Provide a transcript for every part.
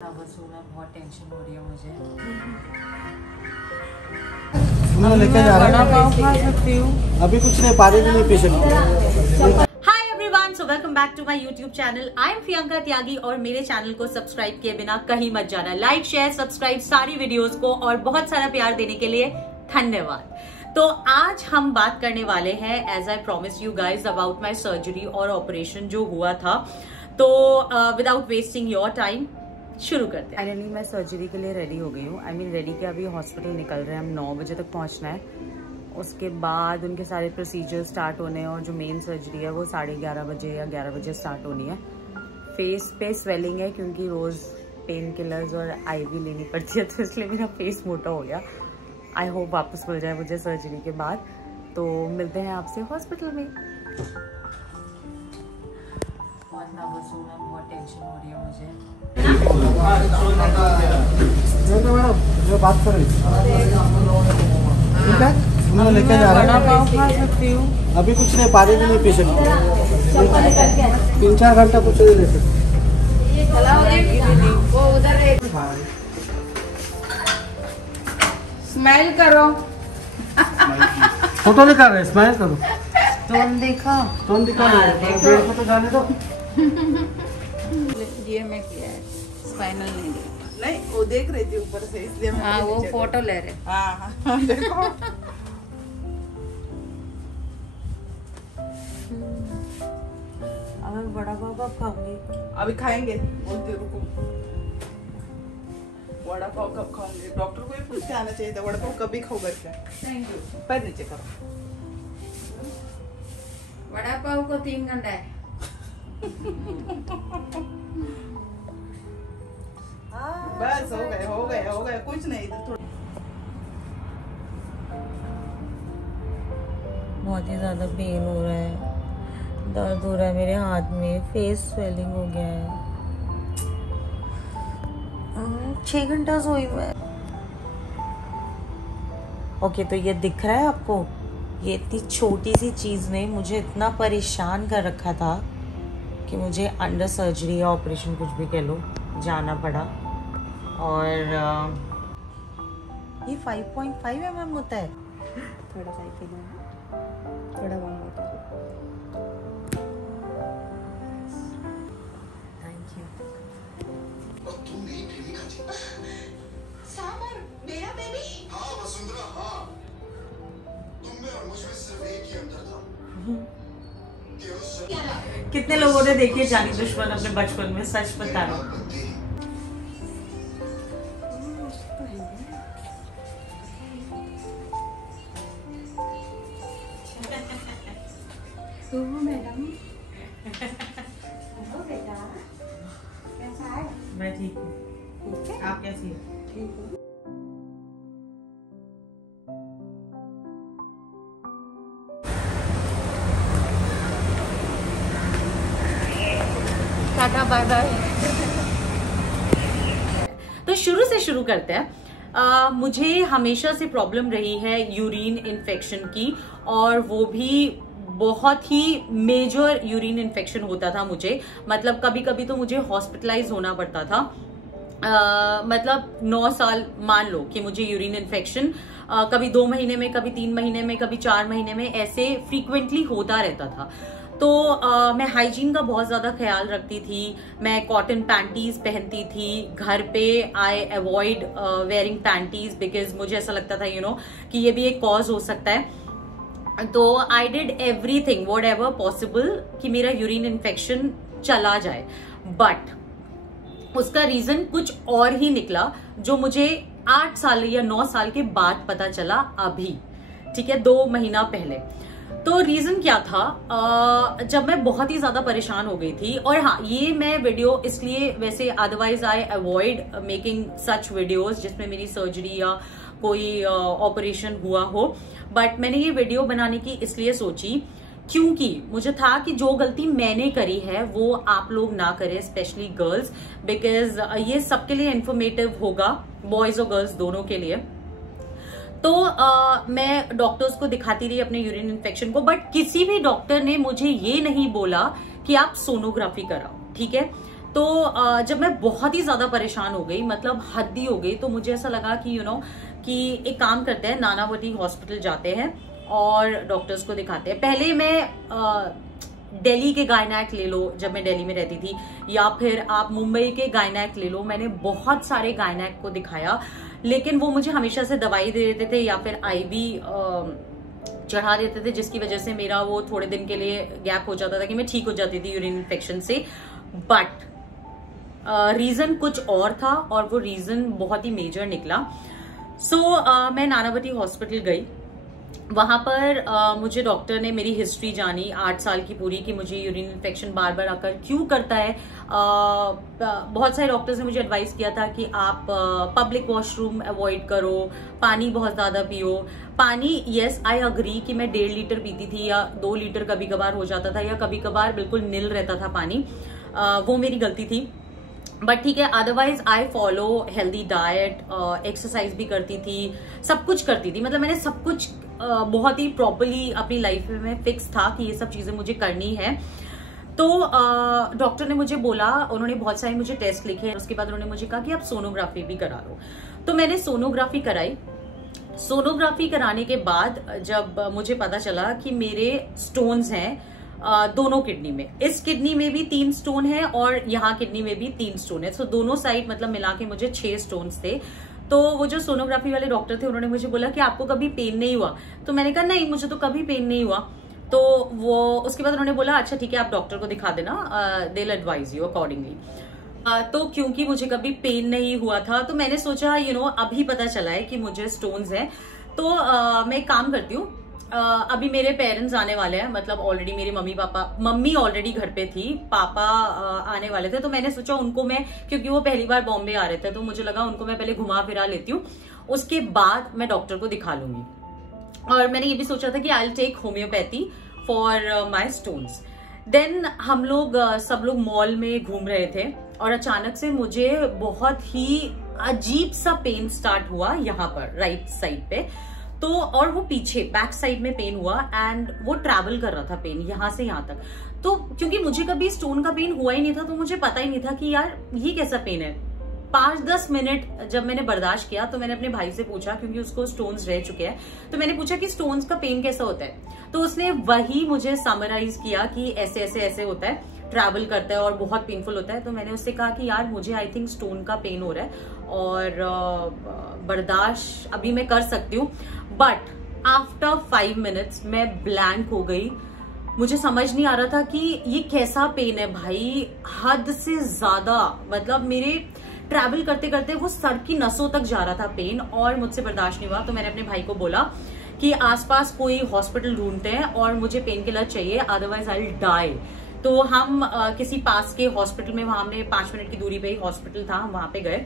बहुत टेंशन हो रही है मुझे। लेके जा रहा हूँ। अभी कुछ नहीं, पानी भी नहीं पी सकती। Hi everyone, so welcome back to my YouTube channel. I am Priyanka Tyagi और मेरे चैनल को सब्सक्राइब किए बिना कहीं मत जाना। लाइक, शेयर, सब्सक्राइब सारी वीडियोस को और बहुत सारा प्यार देने के लिए धन्यवाद। तो आज हम बात करने वाले हैं, as I promise you guys, about my surgery और ऑपरेशन जो हुआ था। तो विदाउट वेस्टिंग योर टाइम शुरू करते हैं। फाइनली मैं सर्जरी के लिए रेडी हो गई हूँ। आई मीन रेडी के अभी हॉस्पिटल निकल रहे हैं, हम 9 बजे तक पहुँचना है। उसके बाद उनके सारे प्रोसीजर स्टार्ट होने हैं और जो मेन सर्जरी है वो 11:30 बजे या 11 बजे स्टार्ट होनी है। फेस पे स्वेलिंग है क्योंकि रोज़ पेन किलर्स और IV लेनी पड़ती है, तो इसलिए मेरा फेस मोटा हो गया। आई होप वापस मिल जाए मुझे सर्जरी के बाद। तो मिलते हैं आपसे हॉस्पिटल में। बहुत नर्वस हूँ मैं, बहुत टेंशन हो रही है मुझे। मैडम जो बात कर रही ठीक है, मैं लेके जा रहा हूँ। अभी कुछ नहीं, पानी भी नहीं पी सकती। 3-4 घंटा कुछ नहीं ले सकती। स्माइल करो। फोटो निकाल रहे, स्माइल करो। तुम देखो, तुम दिखा बेड को तो जाने दो। ये मैं किया है, स्पाइनल नहीं दिया। नहीं, वो देख रही थी ऊपर से, इसलिए मैं हाँ, वो फोटो ले रहे। हाँ देखो। अब मैं बड़ा पाव कब खाऊंगी? अभी खाएंगे, बोलते रुको। वड़ा पाव कब खाऊंगे? डॉक्टर को ही पूछ के आना चाहिए था, वड़ा पाव कभी खाओ करके। Thank you. पैर नीचे करो। वड़ा पाव को 3 घंटा है। बस हो गए कुछ नहीं, इधर थोड़ा। बहुत ही ज्यादा पेन हो रहा है, दर्द हो रहा है मेरे हाथ में, फेस स्वेलिंग हो गया है। 6 घंटा सोई मैं। ओके, तो ये दिख रहा है आपको? ये इतनी छोटी सी चीज ने मुझे इतना परेशान कर रखा था कि मुझे अंडर सर्जरी या ऑपरेशन कुछ भी कह लो जाना पड़ा। और ये 5.5 mm होता है। थोड़ा सा ही थोड़ा वार्म वाटर। Thank you. तुम मेरी प्रेमिका थी। सैम और मेरा बेबी। हाँ वसुंधरा, हाँ। तुम में और मुझमें सिर्फ एक ही अंतर था कि उस कितने लोगों ने देखी है जानी दुश्मन अपने बचपन में? सच बता रहा हूँ। मैडम बेटा कैसा है? मैं ठीक हूँ, आप कैसी हैं? ठीक हूँ। Tata bye bye. तो शुरू करते हैं। मुझे हमेशा से प्रॉब्लम रही है यूरिन इन्फेक्शन की, और वो भी बहुत ही मेजर यूरिन इन्फेक्शन होता था मुझे। मतलब कभी कभी तो मुझे हॉस्पिटलाइज होना पड़ता था। मतलब 9 साल मान लो कि मुझे यूरिन इन्फेक्शन कभी 2 महीने में, कभी 3 महीने में, कभी 4 महीने में, ऐसे फ्रीक्वेंटली होता रहता था। तो मैं हाइजीन का बहुत ज्यादा ख्याल रखती थी। मैं कॉटन पैंटीज पहनती थी घर पे। I avoid wearing panties because मुझे ऐसा लगता था कि ये भी एक कॉज हो सकता है। तो I did everything what ever possible कि मेरा यूरिन इन्फेक्शन चला जाए, बट उसका रीजन कुछ और ही निकला, जो मुझे 8 साल या 9 साल के बाद पता चला अभी, ठीक है, 2 महीना पहले। तो रीजन क्या था? जब मैं बहुत ही ज्यादा परेशान हो गई थी, और हाँ, ये मैं वीडियो इसलिए, वैसे otherwise I avoid making such videos जिसमें मेरी सर्जरी या कोई ऑपरेशन हुआ हो, बट मैंने ये वीडियो बनाने की इसलिए सोची क्योंकि मुझे था कि जो गलती मैंने करी है वो आप लोग ना करें, स्पेशली गर्ल्स, बिकॉज ये सबके लिए इंफॉर्मेटिव होगा, बॉयज और गर्ल्स दोनों के लिए। तो मैं डॉक्टर्स को दिखाती रही अपने यूरिन इन्फेक्शन को, बट किसी भी डॉक्टर ने मुझे ये नहीं बोला कि आप सोनोग्राफी कराओ, ठीक है। तो जब मैं बहुत ही ज्यादा परेशान हो गई, मतलब हद ही हो गई, तो मुझे ऐसा लगा कि कि एक काम करते हैं, नानावती हॉस्पिटल जाते हैं और डॉक्टर्स को दिखाते हैं। पहले मैं दिल्ली के गायनेक ले लो, जब मैं दिल्ली में रहती थी, या फिर आप मुंबई के गायनेक ले लो। मैंने बहुत सारे गायनेक को दिखाया, लेकिन वो मुझे हमेशा से दवाई दे देते थे या फिर आईवी चढ़ा देते थे, जिसकी वजह से मेरा वो थोड़े दिन के लिए गैप हो जाता था कि मैं ठीक हो जाती थी यूरिन इन्फेक्शन से। बट रीजन कुछ और था और वो रीजन बहुत ही मेजर निकला। सो मैं नानावती हॉस्पिटल गई। वहां पर मुझे डॉक्टर ने मेरी हिस्ट्री जानी 8 साल की पूरी, कि मुझे यूरिन इन्फेक्शन बार बार आकर क्यों करता है। बहुत सारे डॉक्टर्स ने मुझे एडवाइस किया था कि आप पब्लिक वॉशरूम अवॉइड करो, पानी बहुत ज्यादा पियो। पानी, यस आई अग्री कि मैं 1.5 लीटर पीती थी या 2 लीटर कभी कभार हो जाता था, या कभी कभार बिल्कुल नील रहता था पानी, वो मेरी गलती थी। बट ठीक है, otherwise I follow healthy diet, exercise भी करती थी, सब कुछ करती थी। मतलब मैंने सब कुछ बहुत ही प्रॉपरली अपनी लाइफ में फिक्स था कि ये सब चीजें मुझे करनी है। तो डॉक्टर ने मुझे बोला, उन्होंने बहुत सारे मुझे टेस्ट लिखे, उसके बाद उन्होंने मुझे कहा कि आप सोनोग्राफी भी करा लो। तो मैंने सोनोग्राफी कराई। सोनोग्राफी कराने के बाद जब मुझे पता चला कि मेरे स्टोन्स हैं दोनों किडनी में, इस किडनी में भी 3 स्टोन है और यहाँ किडनी में भी 3 स्टोन है। सो दोनों साइड मतलब मिला के मुझे 6 स्टोन्स थे। तो वो जो सोनोग्राफी वाले डॉक्टर थे, उन्होंने मुझे बोला कि आपको कभी पेन नहीं हुआ? तो मैंने कहा नहीं, मुझे तो कभी पेन नहीं हुआ। तो वो उसके बाद उन्होंने बोला अच्छा ठीक है, आप डॉक्टर को दिखा देना, they will advise you accordingly. तो क्योंकि मुझे कभी पेन नहीं हुआ था, तो मैंने सोचा अभी पता चला है कि मुझे स्टोन्स हैं, तो मैं एक काम करती हूँ, अभी मेरे पेरेंट्स आने वाले हैं, मतलब ऑलरेडी मेरे मम्मी ऑलरेडी घर पे थी, पापा आने वाले थे। तो मैंने सोचा उनको मैं, क्योंकि वो पहली बार बॉम्बे आ रहे थे, तो मुझे लगा उनको मैं पहले घुमा फिरा लेती हूँ, उसके बाद मैं डॉक्टर को दिखा लूंगी। और मैंने ये भी सोचा था कि I will take homeopathy for my stones. Then हम लोग सब लोग मॉल में घूम रहे थे और अचानक से मुझे बहुत ही अजीब सा पेन स्टार्ट हुआ यहाँ पर राइट साइड पे। तो और वो पीछे बैक साइड में पेन हुआ एंड वो ट्रैवल कर रहा था पेन यहाँ से यहाँ तक। तो क्योंकि मुझे कभी स्टोन का पेन हुआ ही नहीं था, तो मुझे पता ही नहीं था कि यार ये कैसा पेन है। 5-10 मिनट जब मैंने बर्दाश्त किया, तो मैंने अपने भाई से पूछा, क्योंकि उसको स्टोन्स रह चुके हैं, तो मैंने पूछा कि स्टोन्स का पेन कैसा होता है। तो उसने वही मुझे समराइज किया कि ऐसे ऐसे ऐसे होता है, ट्रैवल करता है और बहुत पेनफुल होता है। तो मैंने उससे कहा कि यार मुझे आई थिंक स्टोन का पेन हो रहा है और बर्दाश्त अभी मैं कर सकती हूँ। बट आफ्टर 5 मिनट्स मैं ब्लैंक हो गई। मुझे समझ नहीं आ रहा था कि ये कैसा पेन है भाई, हद से ज्यादा। मतलब मेरे ट्रैवल करते करते वो सर की नसों तक जा रहा था पेन, और मुझसे बर्दाश्त नहीं हुआ। तो मैंने अपने भाई को बोला कि आसपास कोई हॉस्पिटल ढूंढते हैं और मुझे पेन किलर चाहिए, अदरवाइज आई विल डाई। तो हम किसी पास के हॉस्पिटल में, वहां हमने 5 मिनट की दूरी पे ही हॉस्पिटल था, हम वहां पे गए।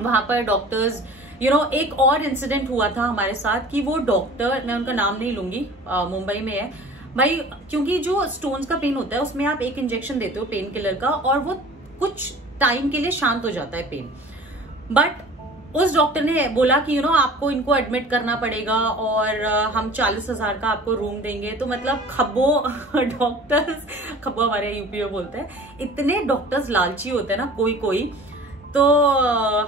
वहां पर डॉक्टर्स, एक और इंसिडेंट हुआ था हमारे साथ कि वो डॉक्टर, मैं उनका नाम नहीं लूंगी, मुंबई में है भाई, क्योंकि जो स्टोन्स का पेन होता है उसमें आप एक इंजेक्शन देते हो पेन किलर का और वो कुछ टाइम के लिए शांत हो जाता है पेन। बट उस डॉक्टर ने बोला कि आपको इनको एडमिट करना पड़ेगा और हम 40,000 का आपको रूम देंगे। तो मतलब खब्बो डॉक्टर्स, खब्बो हमारे यूपी में बोलते हैं, इतने डॉक्टर्स लालची होते हैं ना कोई। तो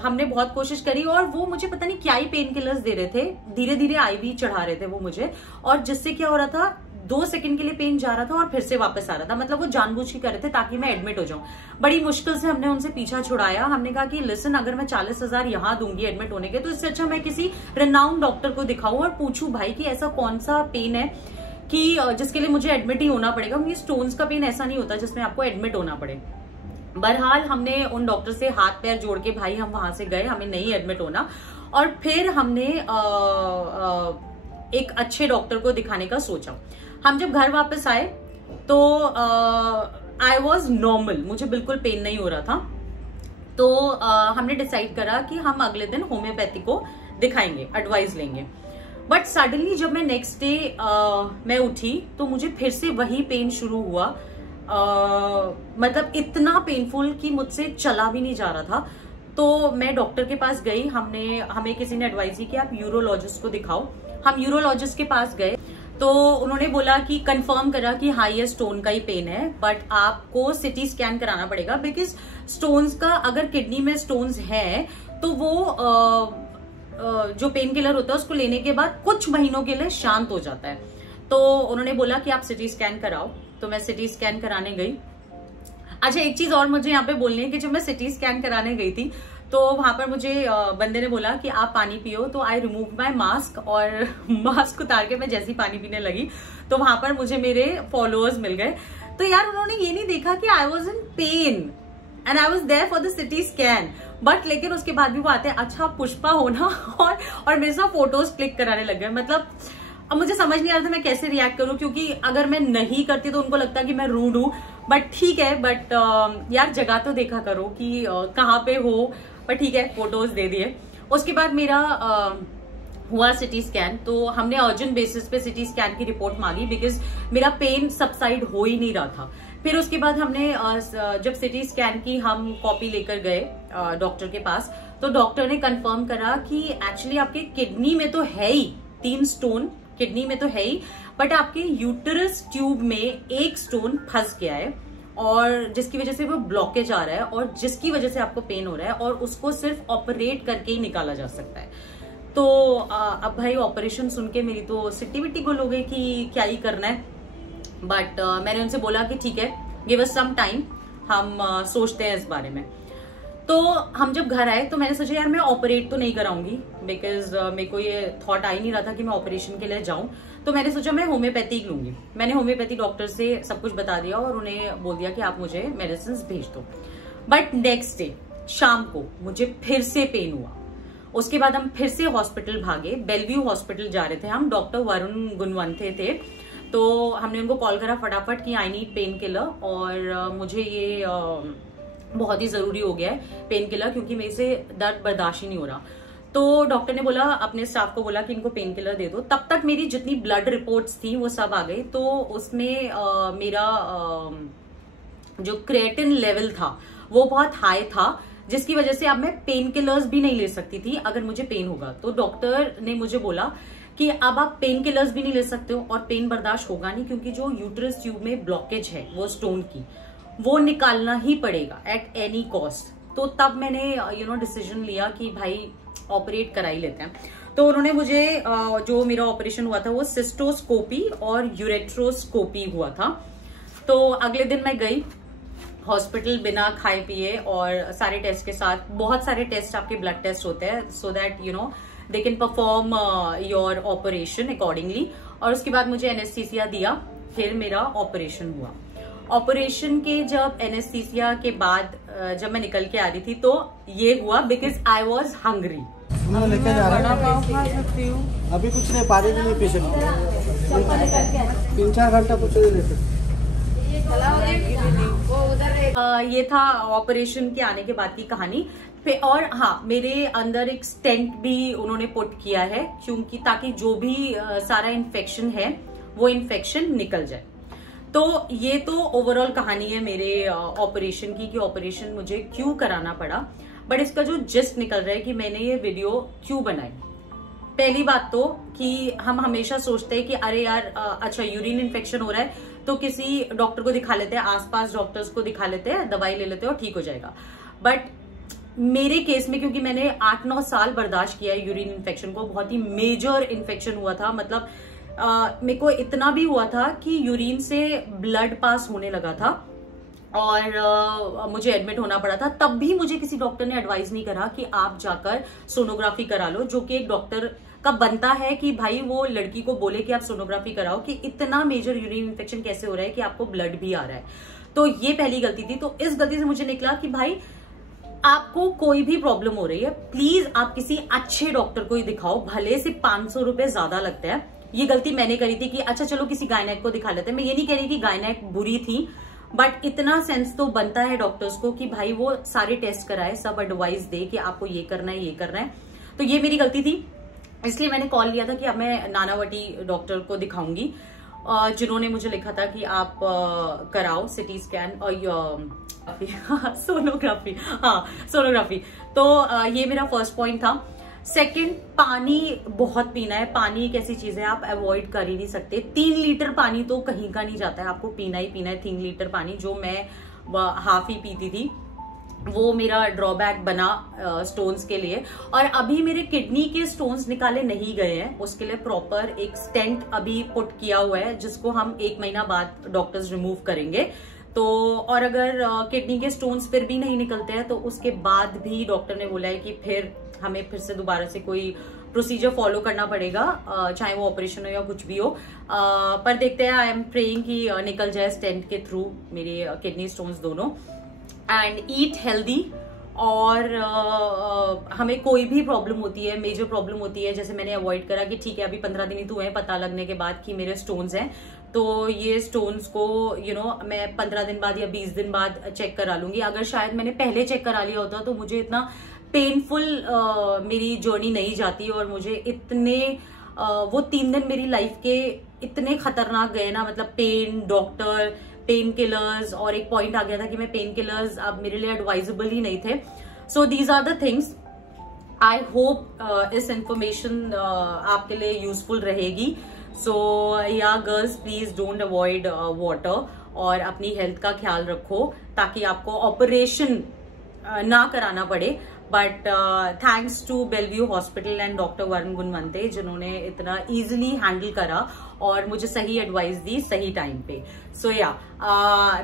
हमने बहुत कोशिश करी और वो मुझे पता नहीं क्या ही पेन किलर्स दे रहे थे, धीरे धीरे आईवी चढ़ा रहे थे वो मुझे, और जिससे क्या हो रहा था, 2 सेकंड के लिए पेन जा रहा था और फिर से वापस आ रहा था। मतलब वो जानबूझ के कर रहे थे ताकि मैं एडमिट हो जाऊं। बड़ी मुश्किल से हमने उनसे पीछा छुड़ाया। हमने कहा कि लिसन, अगर मैं 40,000 यहाँ दूंगी एडमिट होने के, तो इससे अच्छा मैं किसी रिनाउंड डॉक्टर को दिखाऊं और पूछूं भाई कि ऐसा कौन सा पेन है कि जिसके लिए मुझे एडमिट ही होना पड़ेगा। क्योंकि स्टोन्स का पेन ऐसा नहीं होता जिसमें आपको एडमिट होना पड़े। बहरहाल हमने उन डॉक्टर से हाथ पैर जोड़ के भाई हम वहां से गए, हमें नहीं एडमिट होना। और फिर हमने एक अच्छे डॉक्टर को दिखाने का सोचा। हम जब घर वापस आए तो आई वॉज नॉर्मल, मुझे बिल्कुल पेन नहीं हो रहा था। तो हमने डिसाइड करा कि हम अगले दिन होम्योपैथी को दिखाएंगे, एडवाइस लेंगे। बट सडनली जब मैं नेक्स्ट डे मैं उठी तो मुझे फिर से वही पेन शुरू हुआ। मतलब इतना पेनफुल कि मुझसे चला भी नहीं जा रहा था। तो मैं डॉक्टर के पास गई, हमें किसी ने एडवाइस की कि आप यूरोलॉजिस्ट को दिखाओ। हम यूरोलॉजिस्ट के पास गए तो उन्होंने बोला कि कंफर्म करा कि हाँ ये स्टोन का ही पेन है, बट आपको सिटी स्कैन कराना पड़ेगा बिकॉज स्टोन्स का, अगर किडनी में स्टोन्स है तो वो जो पेन किलर होता है उसको लेने के बाद कुछ महीनों के लिए शांत हो जाता है। तो उन्होंने बोला कि आप सिटी स्कैन कराओ, तो मैं सिटी स्कैन कराने गई। अच्छा, एक चीज और मुझे यहाँ पे बोलनी है कि जब मैं सिटी स्कैन कराने गई थी तो वहां पर मुझे बंदे ने बोला कि आप पानी पियो, तो आई रिमूव माई मास्क, और मास्क उतार के मैं जैसे ही पानी पीने लगी तो वहां पर मुझे मेरे फॉलोअर्स मिल गए। तो यार उन्होंने ये नहीं देखा कि I was in pain and I was there for the CT scan, but लेकिन उसके बाद भी वो आते हैं, अच्छा पुष्पा हो ना, और मेरे साथ फोटोज क्लिक कराने लग गए। मतलब अब मुझे समझ नहीं आ रहा था मैं कैसे रिएक्ट करूं, क्योंकि अगर मैं नहीं करती तो उनको लगता कि मैं रूड हूं, बट ठीक है, बट यार जगह तो देखा करो कि कहाँ पे हो। पर ठीक है, फोटोज दे दिए। उसके बाद मेरा हुआ सिटी स्कैन, तो हमने अर्जेंट बेसिस पे सिटी स्कैन की रिपोर्ट मांगी बिकॉज मेरा पेन सबसाइड हो ही नहीं रहा था। फिर उसके बाद हमने जब सिटी स्कैन की हम कॉपी लेकर गए डॉक्टर के पास, तो डॉक्टर ने कंफर्म करा कि एक्चुअली आपके किडनी में तो है ही 3 स्टोन, किडनी में तो है ही, बट आपके यूटेरस ट्यूब में एक स्टोन फंस गया है और जिसकी वजह से वो ब्लॉकेज आ रहा है और जिसकी वजह से आपको पेन हो रहा है, और उसको सिर्फ ऑपरेट करके ही निकाला जा सकता है। तो अब भाई ऑपरेशन सुन के मेरी तो सिट्टी बिट्टी गुल हो गई कि क्या ही करना है, बट मैंने उनसे बोला कि ठीक है, गिव अस सम टाइम, हम सोचते हैं इस बारे में। तो हम जब घर आए तो मैंने सोचा यार मैं ऑपरेट तो नहीं कराऊंगी बिकॉज मेरे को ये थॉट आ ही नहीं रहा था कि मैं ऑपरेशन के लिए जाऊं। तो मैंने सोचा मैं होम्योपैथिक लूंगी। मैंने होम्योपैथी डॉक्टर से सब कुछ बता दिया और उन्हें बोल दिया कि आप मुझे मेडिसिन भेज दो। बट नेक्स्ट डे शाम को मुझे फिर से पेन हुआ। उसके बाद हम फिर से हॉस्पिटल भागे, बेलव्यू हॉस्पिटल जा रहे थे हम, डॉक्टर वरुण गुणवंते थे। तो हमने उनको कॉल करा फटाफट कि आई नीड पेन किलर, और मुझे ये बहुत ही जरूरी हो गया है पेन किलर, क्योंकि मेरे से दर्द बर्दाश्त ही नहीं हो रहा। तो डॉक्टर ने बोला, अपने स्टाफ को बोला कि इनको पेन किलर दे दो। तब तक मेरी जितनी ब्लड रिपोर्ट्स थी वो सब आ गई। तो उसमें मेरा जो क्रिएटिन लेवल था वो बहुत हाई था, जिसकी वजह से अब मैं पेन किलर्स भी नहीं ले सकती थी अगर मुझे पेन होगा। तो डॉक्टर ने मुझे बोला कि अब आप पेन किलर्स भी नहीं ले सकते हो और पेन बर्दाश्त होगा नहीं, क्योंकि जो यूट्रस ट्यूब में ब्लॉकेज है वो स्टोन की, वो निकालना ही पड़ेगा एट एनी कॉस्ट। तो तब मैंने डिसीजन लिया कि भाई ऑपरेट करा ही लेते हैं। तो उन्होंने मुझे जो मेरा ऑपरेशन हुआ था वो सिस्टोस्कोपी और यूरेट्रोस्कोपी हुआ था। तो अगले दिन मैं गई हॉस्पिटल बिना खाए पिए और सारे टेस्ट के साथ। बहुत सारे टेस्ट आपके ब्लड टेस्ट होते हैं so that they can perform your operation accordingly. और उसके बाद मुझे एनेस्थीसिया दिया, फिर मेरा ऑपरेशन हुआ। ऑपरेशन के जब एनेस्थीसिया के बाद जब मैं निकल के आ रही थी तो ये हुआ बिकॉज आई वॉज हंग्री। लेके जा रहा पाव खा सकती हूँ। अभी कुछ नहीं, पानी भी नहीं पी सकती, 3-4 घंटा कुछ नहीं ले सकती। ये था ऑपरेशन के आने के बाद की कहानी। और हाँ, मेरे अंदर एक स्टेंट भी उन्होंने पुट किया है, क्योंकि ताकि जो भी सारा इन्फेक्शन है वो इन्फेक्शन निकल जाए। तो ये तो ओवरऑल कहानी है मेरे ऑपरेशन की कि ऑपरेशन मुझे क्यों कराना पड़ा। बट इसका जो जिस्ट निकल रहा है कि मैंने ये वीडियो क्यों बनाई। पहली बात तो कि हम हमेशा सोचते हैं कि अरे यार अच्छा यूरिन इन्फेक्शन हो रहा है तो किसी डॉक्टर को दिखा लेते हैं, आसपास डॉक्टर्स को दिखा लेते हैं, दवाई ले लेते हैं और ठीक हो जाएगा। बट मेरे केस में क्योंकि मैंने 8-9 साल बर्दाश्त किया है यूरिन इन्फेक्शन को, बहुत ही मेजर इन्फेक्शन हुआ था। मतलब मेरे को इतना भी हुआ था कि यूरिन से ब्लड पास होने लगा था और मुझे एडमिट होना पड़ा था। तब भी मुझे किसी डॉक्टर ने एडवाइस नहीं करा कि आप जाकर सोनोग्राफी करा लो, जो कि एक डॉक्टर का बनता है कि भाई वो लड़की को बोले कि आप सोनोग्राफी कराओ कि इतना मेजर यूरिन इन्फेक्शन कैसे हो रहा है कि आपको ब्लड भी आ रहा है। तो ये पहली गलती थी। तो इस गलती से मुझे निकला कि भाई आपको कोई भी प्रॉब्लम हो रही है, प्लीज आप किसी अच्छे डॉक्टर को ही दिखाओ, भले से 500 रुपए ज्यादा लगता है। ये गलती मैंने करी थी कि अच्छा चलो किसी गायनेक को दिखा लेते हैं। मैं ये नहीं कह रही कि गायनेक बुरी थी, बट इतना सेंस तो बनता है डॉक्टर्स को कि भाई वो सारे टेस्ट कराए, सब एडवाइस दे कि आपको ये करना है, ये करना है। तो ये मेरी गलती थी, इसलिए मैंने कॉल लिया था कि अब मैं नानावटी डॉक्टर को दिखाऊंगी, जिन्होंने मुझे लिखा था कि आप कराओ सिटी स्कैन और सोनोग्राफी। हाँ, सोनोग्राफी। तो ये मेरा फर्स्ट पॉइंट था। सेकंड, पानी बहुत पीना है। पानी एक ऐसी चीज है आप अवॉइड कर ही नहीं सकते। 3 लीटर पानी तो कहीं का नहीं जाता है, आपको पीना ही पीना है 3 लीटर पानी। जो मैं हाफ ही पीती थी, वो मेरा ड्रॉबैक बना स्टोन्स के लिए। और अभी मेरे किडनी के स्टोन्स निकाले नहीं गए हैं, उसके लिए प्रॉपर एक स्टेंट अभी पुट किया हुआ है, जिसको हम 1 महीना बाद डॉक्टर्स रिमूव करेंगे। तो और अगर किडनी के स्टोन्स फिर भी नहीं निकलते हैं तो उसके बाद भी डॉक्टर ने बोला है कि फिर हमें फिर से दोबारा से कोई प्रोसीजर फॉलो करना पड़ेगा, चाहे वो ऑपरेशन हो या कुछ भी हो। पर देखते हैं, आई एम प्रेइंग कि निकल जाए स्टेंट के थ्रू मेरे किडनी स्टोन्स दोनों। And eat healthy. और हमें कोई भी प्रॉब्लम होती है, मेजर प्रॉब्लम होती है, जैसे मैंने अवॉइड करा कि ठीक है अभी 15 दिन ही तो हुए पता लगने के बाद कि मेरे स्टोन्स हैं, तो ये स्टोन्स को मैं 15 दिन बाद या 20 दिन बाद चेक करा लूंगी। अगर शायद मैंने पहले चेक करा लिया होता तो मुझे इतना पेनफुल मेरी जर्नी नहीं जाती, और मुझे इतने वो 3 दिन मेरी लाइफ के इतने खतरनाक गए ना, मतलब पेन, डॉक्टर, पेन किलर्स, और एक पॉइंट आ गया था कि मैं पेन किलर्स अब मेरे लिए एडवाइजेबल ही नहीं थे। So these are the things. I hope इस इंफॉर्मेशन आपके लिए यूजफुल रहेगी। So yeah girls, please don't avoid water और अपनी हेल्थ का ख्याल रखो ताकि आपको ऑपरेशन ना कराना पड़े। But thanks to Bellevue hospital and doctor Varun Gunwante, जिन्होंने इतना इजीली हैंडल करा और मुझे सही एडवाइस दी सही टाइम पे। सो या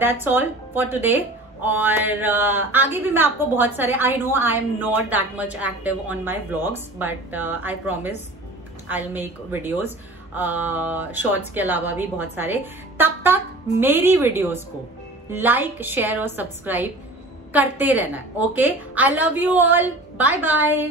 दैट्स ऑल फॉर टुडे। और आगे भी मैं आपको बहुत सारे, I know I am not that much active on my vlogs, but I promise I will make videos, shorts के अलावा भी बहुत सारे। तब तक मेरी वीडियोज को लाइक, शेयर और सब्सक्राइब करते रहना है। Okay, I love you all, bye bye.